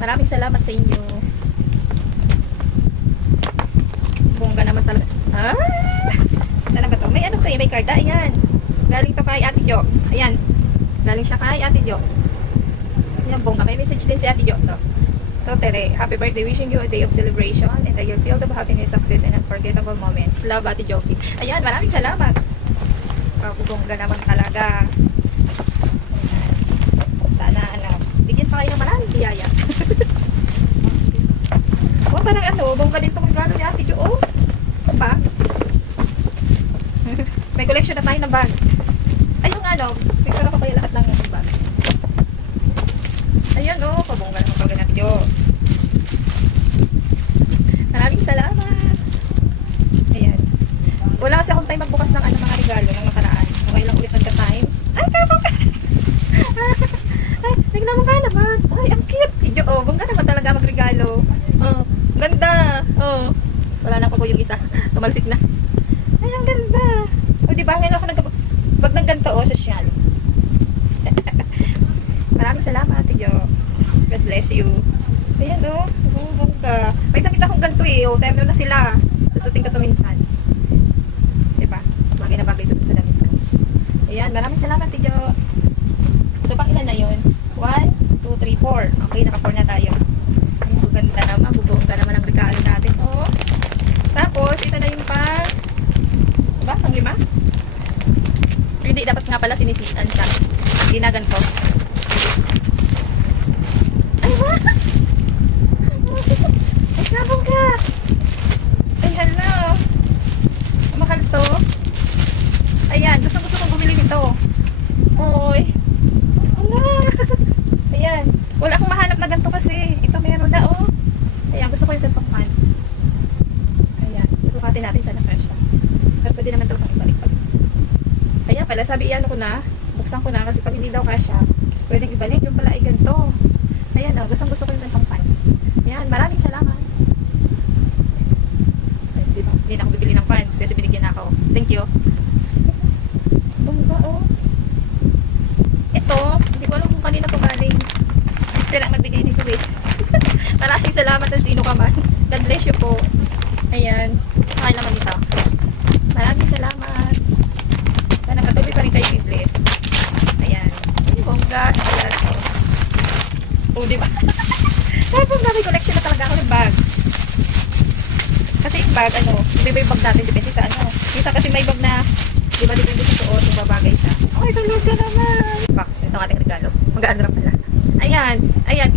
Maraming salamat sa inyo. Bongga naman talaga. Ah! Sana ba to? May ano kayo? May karda. Ayan. Galing to kay Ate Jo. Ayan. Galing siya kay Ate Jo. Ayan, bongga. May message din si Ate Jo. To Tere, happy birthday. Wishing you a day of celebration and that you're filled of happiness, success, and unforgettable moments. Love, Ate Joki. Ayan, maraming salamat. Bongga naman talaga. Ayan. Sana, bigyan pa kayo ng maraming biyaya. Oh, parang bongga din itong regalo ni Ate Jo. Oh, bag. May collection na tayo ng bag. Ay, yung picture ako kayo lahat lang ng bag. Ayan, pabongga naman talaga ni Ate Jo. Maraming salamat. Ayan. Wala kasi akong time magbukas ng mga regalo ng nakaraan. So, ngayon lang ulit nagka-time. Ay, kapag! Ay, tignan mo ka naman. Ay, ang cute. Ate Jo, bongga naman talaga magregalo. Oh, ganda. Oh. Wala na po yung isa. Tumalsik na. Ay, ang ganda. O, diba? Ngayon ako nagbag ng ganito, social. Maraming salamat, Ate Jo. God bless you. Ayan, bongga. May damit akong ganito time na sila. Susuting ko to minsan. Diba? Bagay na bagay ito sa damit ko. Ayan, maraming salamat, Ate Jo. So, pang ilan na yun? 1, 2, 3, 4. Okay, naka-4 na tayo. Ganda naman, bubongga naman ang regalo natin. Oh. Tapos, ito na yung pang 5? Hindi, dapat nga pala sinisitan siya. Ginagan ko. Ay, wow! Ay, nabongga! Ay, hello! Mahal to. Ayan, gusto kong bumili nito. Oy! Wala! Ayan. Wala akong mahanap na ganito kasi. Ito meron na, Ayan, gusto ko yung ganitong pants. Ayan. Isukatin natin sa na-fresh siya. Pero pwede naman ito pang ibalik-balik. Ayan pala, sabi iyan ko na. Buksan ko na kasi pag hindi daw kasya, pwedeng ibalik. Yung pala ay ganito. Ayan, gusto ko yung ganitong pants. Ayan, maraming salamat. Ay, hindi na ako bibili ng pants kasi binigyan na ako. Thank you. Bongga, Ito, hindi ko alam kung kanina to galing. Mister ang nagbigay nito Maraming salamat at sino ka man. God bless you po. Ayan. Okay naman ito. Maraming salamat. Sana patuloy pa rin kayo i-bless. Ayan. Ay, bongga. Diba? Ay, bongga. May collection na talaga ako ng bag. Kasi yung bag, iba yung bag natin. Depende sa Minsan kasi may bag na diba depende sa suot, babagay siya. Ay, talaga naman. Box, ito ang ating regalo. Mag-aandra pala. Ayan. Ayan.